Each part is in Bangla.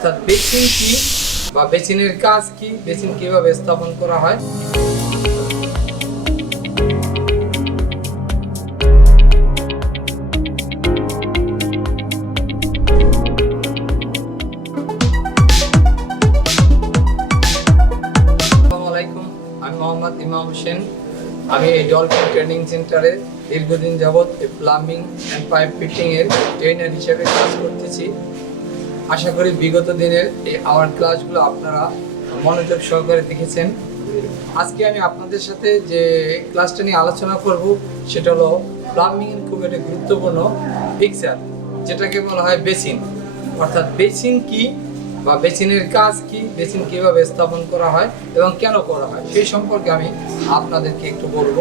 অর্থাৎ বেসিন কি বা বেসিনের কাজ কি, বেসিন কিভাবে স্থাপন করা হয়। আসসালামু আলাইকুম, আমি মোহাম্মদ ইমাম হোসেন। আমি এই ডলফিন ট্রেনিং সেন্টারে দীর্ঘদিন যাবৎ প্লাম্বিং অ্যান্ড পাইপ ফিটিং এর ট্রেনার হিসেবে কাজ করতেছি। আশা করি বিগত দিনের আমার ক্লাসগুলো আপনারা মনোযোগ সহকারে দেখেছেন। আজকে আমি আপনাদের সাথে যে ক্লাসটা নিয়ে আলোচনা করব সেটা হলো প্লাম্বিংয়ের খুব একটা গুরুত্বপূর্ণ ফিক্সার, যেটাকে বলা হয় বেসিন। অর্থাৎ বেসিন কি বা বেসিনের কাজ কি, বেসিন কিভাবে স্থাপন করা হয় এবং কেন করা হয় সেই সম্পর্কে আমি আপনাদেরকে একটু বলবো।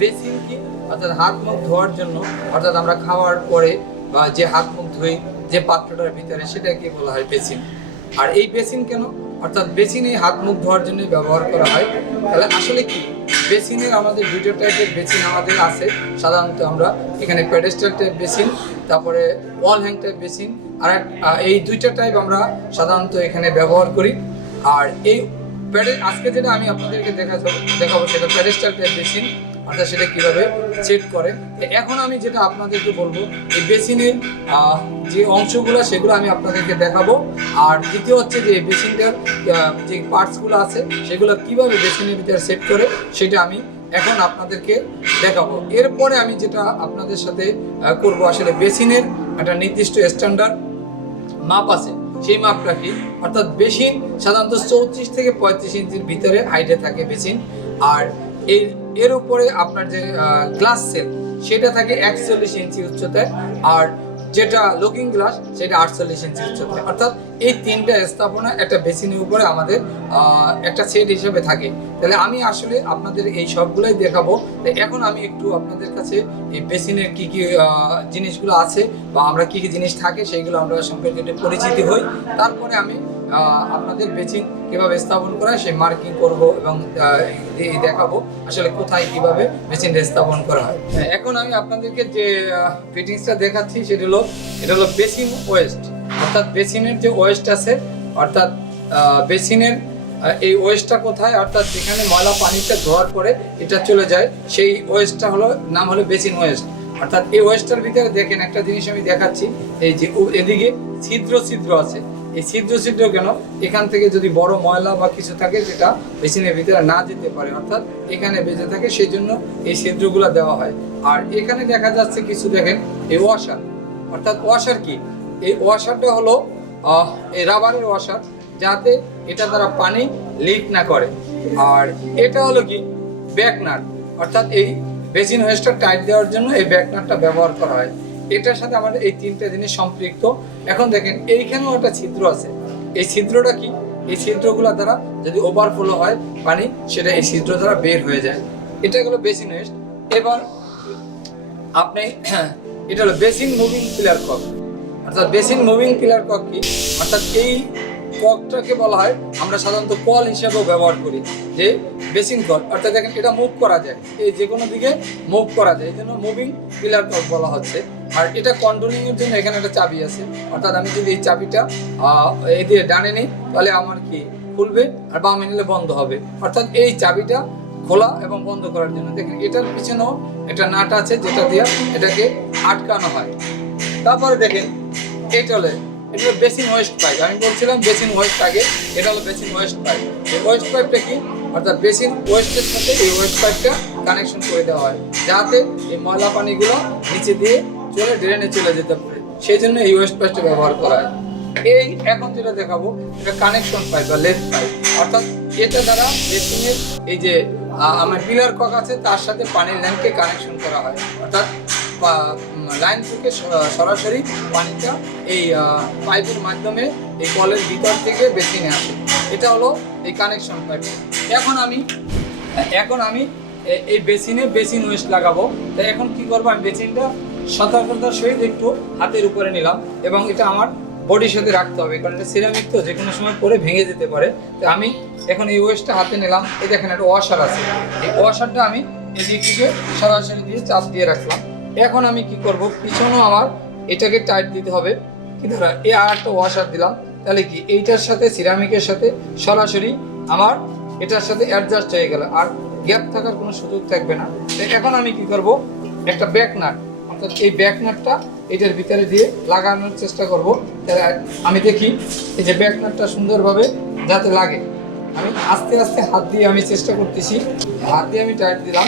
বেসিন কি অর্থাৎ হাত মুখ ধোয়ার জন্য, অর্থাৎ আমরা খাওয়ার পরে বা যে হাত মুখ ধুই যে পাত্রটার ভিতরে সেটাকে বলা হয় বেসিন। আর এই বেসিন কেন, অর্থাৎ বেসিনে হাত মুখ ধোয়ার জন্য ব্যবহার করা হয়। তাহলে আসলে কি বেসিনের আমাদের দুটো টাইপের বেসিন আমাদের আছে। সাধারণত আমরা এখানে প্যাডেস্টাল টাইপ বেসিন, তারপরে ওয়াল হ্যাং টাইপ বেসিন, আর এই দুইটা টাইপ আমরা সাধারণত এখানে ব্যবহার করি। আর এই আজকে যেটা আমি আপনাদেরকে দেখাবো সেটা প্যাডেস্টাল টাইপ বেসিন, অর্থাৎ সেটা কীভাবে সেট করে। এখন আমি যেটা আপনাদেরকে বলবো এই বেসিনের যে অংশগুলো সেগুলো আমি আপনাদেরকে দেখাবো। আর দ্বিতীয় হচ্ছে যে বেসিনটার যে পার্টসগুলো আছে সেগুলো কীভাবে বেসিনের ভিতরে সেট করে সেটা আমি এখন আপনাদেরকে দেখাবো। এরপরে আমি যেটা আপনাদের সাথে করব, আসলে বেসিনের একটা নির্দিষ্ট স্ট্যান্ডার্ড মাপ আছে, সেই মাপটা কি, অর্থাৎ বেসিন সাধারণত 34 থেকে 35 ইঞ্চির ভিতরে হাইটে থাকে বেসিন। আর এর উপরে আপনার যে গ্লাস সেল সেটা থাকে 41 ইঞ্চি উচ্চতায়, আর যেটা লুকিং গ্লাস সেটা 48 ইঞ্চি উচ্চতায়। অর্থাৎ এই তিনটা স্থাপনা একটা বেসিনের উপরে আমাদের একটা সেট হিসেবে থাকে। তাহলে আমি আসলে আপনাদের এই সবগুলোই দেখাবো। এখন আমি একটু আপনাদের কাছে এই বেসিনের কি কি জিনিসগুলো আছে বা আমরা কি কি জিনিস থাকে সেইগুলো আমরা সম্পর্কে একটু পরিচিতি হই। তারপরে আমি আপনাদের বেসিন কিভাবে স্থাপন করা হয় সেই মার্কিং করব এবং দেখাবো আসলে কোথায় কিভাবে বেসিন স্থাপন করা হয়। এখন আমি আপনাদেরকে যে ফিটিংসটা দেখাচ্ছি এটা হলো বেসিন ওয়েস্ট। অর্থাৎ বেসিনের যে ওয়েস্ট আছে, অর্থাৎ বেসিনের এই ওয়েস্টটা কোথায়, অর্থাৎ যেখানে ময়লা পানিটা ধোয়ার পরে এটা চলে যায় সেই ওয়েস্টটা নাম হলো বেসিন ওয়েস্ট। অর্থাৎ এই ওয়েস্টটার ভিতরে দেখেন একটা জিনিস আমি দেখাচ্ছি, এই যে এদিকে ছিদ্র আছে। এই ছিদ্র কেন, এখান থেকে যদি বড় ময়লা বা কিছু থাকে যেটা বেসিনের ভিতরে না যেতে পারে, অর্থাৎ এখানে বেঁচে থাকে, সেই জন্য এই ছিদ্রগুলো দেওয়া হয়। আর এখানে দেখা যাচ্ছে কিছু, দেখেন এই ওয়াশার। অর্থাৎ ওয়াশার কি, এই ওয়াশারটা হলো এই রাবারের ওয়াশার, যাতে এটা দ্বারা পানি লিক না করে। আর এটা হলো কি ব্যাক নাট, অর্থাৎ এই বেসিন ওয়েস্টটা টাইট দেওয়ার জন্য এই ব্যাক নাটটা ব্যবহার করা হয়। এটার সাথে আমাদের এই তিনটা জিনিস সম্পৃক্ত। এখন দেখেন এইখানেও একটা ছিদ্র আছে। এই ছিদ্রটা কি, এই ছিদ্রগুলো দ্বারা যদি ওভারফ্লো হয় পানি, সেটা এই ছিদ্র দ্বারা বের হয়ে যায়। এটা হলো বেসিন ওয়েস্ট। এবার আপনি এটা হলো বেসিন মুভিং পিলার কক। অর্থাৎ বেসিন মুভিং পিলার কক কি, অর্থাৎ এই ককটাকে বলা হয়, আমরা সাধারণত কল হিসেবেও ব্যবহার করি, যে বেসিন কল। অর্থাৎ দেখেন এটা মুভ করা যায়, এই যে কোনো দিকে মুভ করা যায়, এই জন্য মুভিং পিলার কক বলা হচ্ছে। আর এটা কন্ট্রোলিং এর জন্য এখানে একটা চাবি আছে। অর্থাৎ আমি যদি এই চাবিটা এই দিয়ে ডানে নিই তাহলে আমার কি খুলবে, আর বামে নিলে বন্ধ হবে। অর্থাৎ এই চাবিটা খোলা এবং বন্ধ করার জন্য। দেখেন এটার পিছনেও একটা নাট আছে যেটা দিয়ে এটাকে আটকানো হয়। তারপরে দেখেন এটা হলো বেসিন ওয়েস্ট পাইপ। আমি বলছিলাম বেসিন ওয়েস্ট আগে, এটা হলো বেসিন ওয়েস্ট পাইপ। এই ওয়েস্ট পাইপটা কি, অর্থাৎ বেসিন ওয়েস্টের সাথে এই ওয়েস্ট পাইপটা কানেকশন করে দেওয়া হয়, যাতে এই ময়লা পানিগুলো নিচে দিয়ে চলে ড্রেনে চলে যেতে পারে, সেই জন্য এই ওয়েস্ট পাইপটা ব্যবহার করা হয়। এই এখন যেটা দেখাবো এটা কানেকশন পাইপ বা লেড পাইপ। অর্থাৎ এটা দ্বারা বেসিনের এই যে আমার পিলার কক আছে তার সাথে পানির লাইনকে কানেকশন করা হয়। অর্থাৎ লাইন থেকে সরাসরি পানিটা এই পাইপের মাধ্যমে এই কলের ভিতর থেকে বেসিনে আসে। এটা হলো এই কানেকশন পাইপ। এখন আমি এই বেসিন ওয়েস্ট লাগাবো। তাই এখন কি করবো, আমি বেসিনটা সতর্কতার সহিত একটু হাতের উপরে নিলাম এবং এটা আমার বডির সাথে রাখতে হবে, কারণ এটা সিরামিক তো যে কোনো সময় পরে ভেঙে যেতে পারে। তো আমি এখন এই ওয়েস্টটা হাতে নিলাম। এই দেখেন একটা ওয়াশার আছে, এই ওয়াশারটা আমি এদিক থেকে সরাসরি দিয়ে চাপ দিয়ে রাখলাম। এখন আমি কি করব, পিছনেও আমার এটাকে টাইট দিতে হবে। কি ধরা এই আর একটা ওয়াশার দিলাম, তাহলে কি এইটার সাথে সিরামিকের সাথে সরাসরি আমার এটার সাথে অ্যাডজাস্ট হয়ে গেল, আর গ্যাপ থাকার কোনো সুযোগ থাকবে না। এখন আমি কি করব, একটা ব্যাক নাট, অর্থাৎ এই ব্যাক নাটটা এটার ভিতরে দিয়ে লাগানোর চেষ্টা করব। আমি দেখি এই যে ব্যাক নাটটা সুন্দরভাবে যাতে লাগে, আমি আস্তে আস্তে হাত দিয়ে আমি চেষ্টা করতেছি, হাত দিয়ে আমি টাইট দিলাম।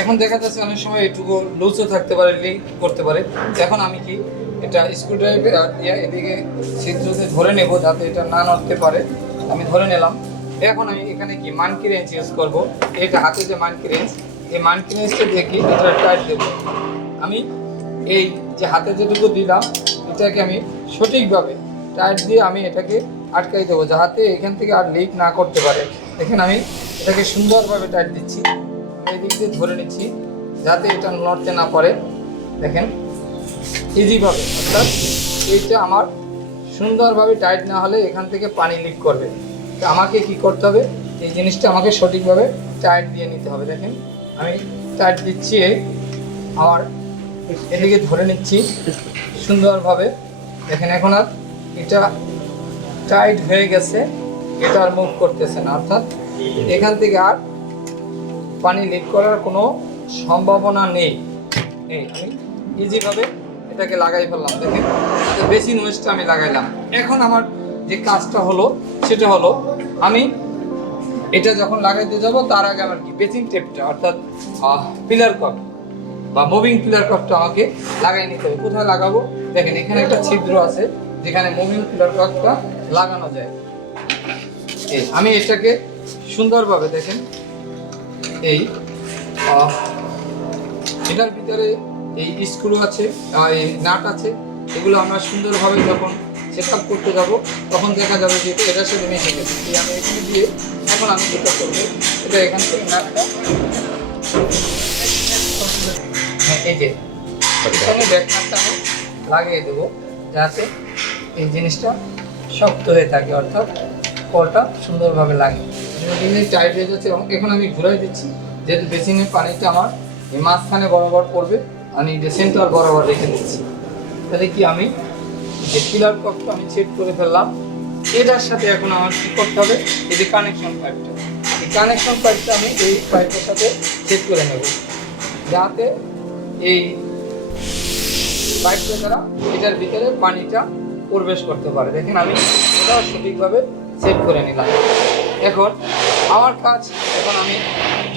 এখন দেখা যাচ্ছে অনেক সময় এটুকু লুজও থাকতে পারে, লিক করতে পারে। এখন আমি কি এটা স্ক্রুড্রাইভার দিয়ে এদিকে ছিদ্রতে ধরে নেব যাতে এটা না নড়তে পারে। আমি ধরে নিলাম। এখন আমি এখানে কি মানকি রেঞ্চ ইউজ করব। এটা হাতে যে মানকি রেঞ্চ, এই মানকি রেঞ্চটা দেখি এটা টাইট দেবো। আমি এই যে হাতে যেটুকু দিলাম এটাকে আমি সঠিকভাবে টাইট দিয়ে আমি এটাকে আটকাই দেবো, যাতে এখান থেকে আর লিক না করতে পারে। দেখেন আমি এটাকে সুন্দরভাবে টাইট দিচ্ছি, এই দিক দিয়ে ধরে নিচ্ছি যাতে এটা নড়তে না পারে। দেখেন ইজিভাবে, অর্থাৎ এইটা আমার সুন্দরভাবে টাইট না হলে এখান থেকে পানি লিক করবে। তো আমাকে কি করতে হবে, এই জিনিসটা আমাকে সঠিকভাবে টাইট দিয়ে নিতে হবে। দেখেন আমি টাইট দিচ্ছি, আমার এদিকে ধরে নিচ্ছি সুন্দরভাবে। দেখেন এখন আর এটা টাইট হয়ে গেছে, এটা আর মুভ করতেছে না, অর্থাৎ এখান থেকে আর পানি লিক করার কোনো সম্ভাবনা নেই। আমি ইজিভাবে এটাকে লাগাই ফেললাম। দেখেন বেসিন ওয়েস্টটা আমি লাগাইলাম। এখন আমার যে কাজটা হলো সেটা হলো, আমি এটা যখন লাগাইতে যাব তার আগে আমার কি বেসিন টেপটা, অর্থাৎ পিলার কপ বা মুভিং পিলার কপটা আমাকে লাগাই নিতে হবে। কোথায় লাগাবো, দেখেন এখানে একটা ছিদ্র আছে যেখানে মুভিং পিলার কপটা লাগানো যায়। আমি এটাকে সুন্দরভাবে দেখেন এই এটার ভিতরে এই স্ক্রু আছে, এই নাট আছে, এগুলো আমরা সুন্দরভাবে যখন সেট আপ করতে যাব তখন দেখা যাবে যে এটার সাথে মিশে গেছে। আমি এখানে দিয়ে এখন আমি যেটা করবো, এটা এখান থেকে নাটটা এই যে এখানে ব্যাক নাটটা আমি লাগিয়ে দেবো যাতে এই জিনিসটা শক্ত হয়ে থাকে, অর্থাৎ কলটা সুন্দরভাবে লাগে। টাইট হয়ে যাচ্ছে এবং এখন আমি ঘুরাই দিচ্ছি, যেহেতু বেসিনের পানিটা আমার এই মাঝখানে বরাবর পড়বে, আমি যে সেন্টার বরাবর রেখে দিচ্ছি। তাহলে কি আমি যে পিলার কপটা আমি সেট করে ফেললাম। এটার সাথে এখন আমার কী করতে হবে, এই যে কানেকশন পাইপটা, এই কানেকশন পাইপটা আমি এই পাইপের সাথে সেট করে নেব যাতে এই পাইপটা দ্বারা এটার ভিতরে পানিটা প্রবেশ করতে পারে। দেখেন আমি এটাও সঠিকভাবে সেট করে নিলাম। এখন আমার কাজ, এখন আমি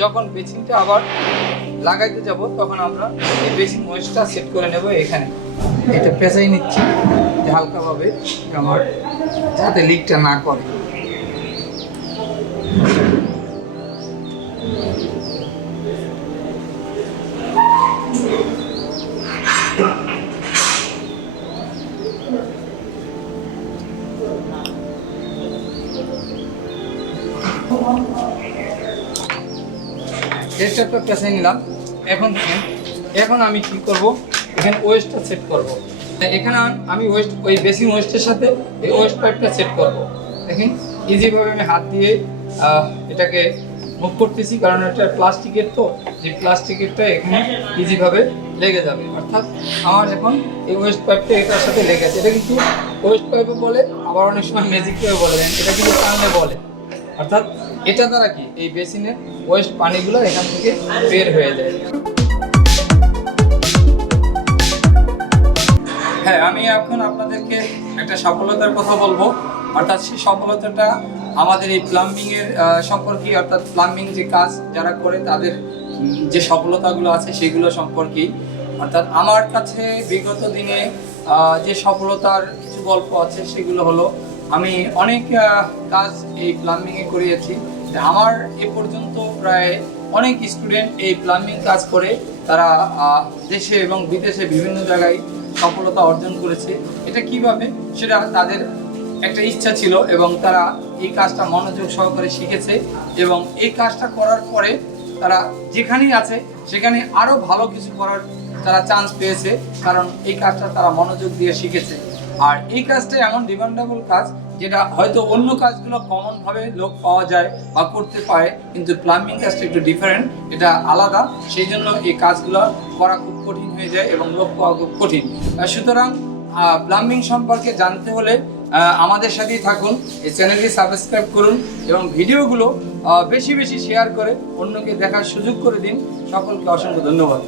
যখন বেসিনটা আবার লাগাইতে যাব তখন আমরা এই বেসিন ওয়েস্টটা সেট করে নেব। এখানে এটা পেঁচাই নিচ্ছি হালকাভাবে আমার, যাতে লিকটা না করে। একটা পেঁচাই নিলাম। এখন আমি কি করব, এখানে ওয়েস্টটা সেট করব। এখানে আমি ওই বেসিন ওয়েস্টের সাথে এই ওয়েস্ট পাইপটা সেট করব। দেখেন ইজিভাবে আমি হাত দিয়ে এটাকে মুভ করতেছি, কারণ এটা প্লাস্টিকের, তো যে প্লাস্টিকেরটা এখানে ইজিভাবে লেগে যাবে। অর্থাৎ আমার এখন এই ওয়েস্ট পাইপটা এটার সাথে লেগে আছে। এটা কিন্তু ওয়েস্ট পাইপও বলে, আবার অনেক সময় ম্যাজিক পাইপও বলে, এটা কিন্তু টানলে বলে। অর্থাৎ এটা দ্বারা কি এই বেসিনের ওয়েস্ট পানিগুলো এখান থেকে বের হয়ে যায়। হ্যাঁ, আমি এখন আপনাদেরকে একটা সফলতার কথা বলবো, অর্থাৎ সেই সফলতাটা আমাদের এই প্লাম্বিংয়ের সম্পর্কে, অর্থাৎ প্লাম্বিং যে কাজ যারা করে তাদের যে সফলতাগুলো আছে সেগুলো সম্পর্কেই। অর্থাৎ আমার কাছে বিগত দিনে যে সফলতার কিছু গল্প আছে সেগুলো হলো, আমি অনেক কাজ এই প্লাম্বিংয়ে করিয়েছি। আমার এ পর্যন্ত প্রায় অনেক স্টুডেন্ট এই প্লাম্বিং কাজ করে তারা দেশে এবং বিদেশে বিভিন্ন জায়গায় সফলতা অর্জন করেছে। এটা কিভাবে, সেটা তাদের একটা ইচ্ছা ছিল এবং তারা এই কাজটা মনোযোগ সহকারে শিখেছে এবং এই কাজটা করার পরে তারা যেখানেই আছে সেখানে আরও ভালো কিছু করার তারা চান্স পেয়েছে, কারণ এই কাজটা তারা মনোযোগ দিয়ে শিখেছে। আর এই কাজটা এমন ডিমান্ডেবল কাজ যেটা হয়তো অন্য কাজগুলো কমনভাবে লোক পাওয়া যায় বা করতে পারে, কিন্তু প্লাম্বিং কাজটা একটু ডিফারেন্ট, এটা আলাদা। সেই জন্য এই কাজগুলো করা খুব কঠিন হয়ে যায় এবং লোক পাওয়া খুব কঠিন। সুতরাং প্লাম্বিং সম্পর্কে জানতে হলে আমাদের সাথেই থাকুন, এই চ্যানেলটি সাবস্ক্রাইব করুন এবং ভিডিওগুলো বেশি বেশি শেয়ার করে অন্যকে দেখার সুযোগ করে দিন। সকলকে অসংখ্য ধন্যবাদ।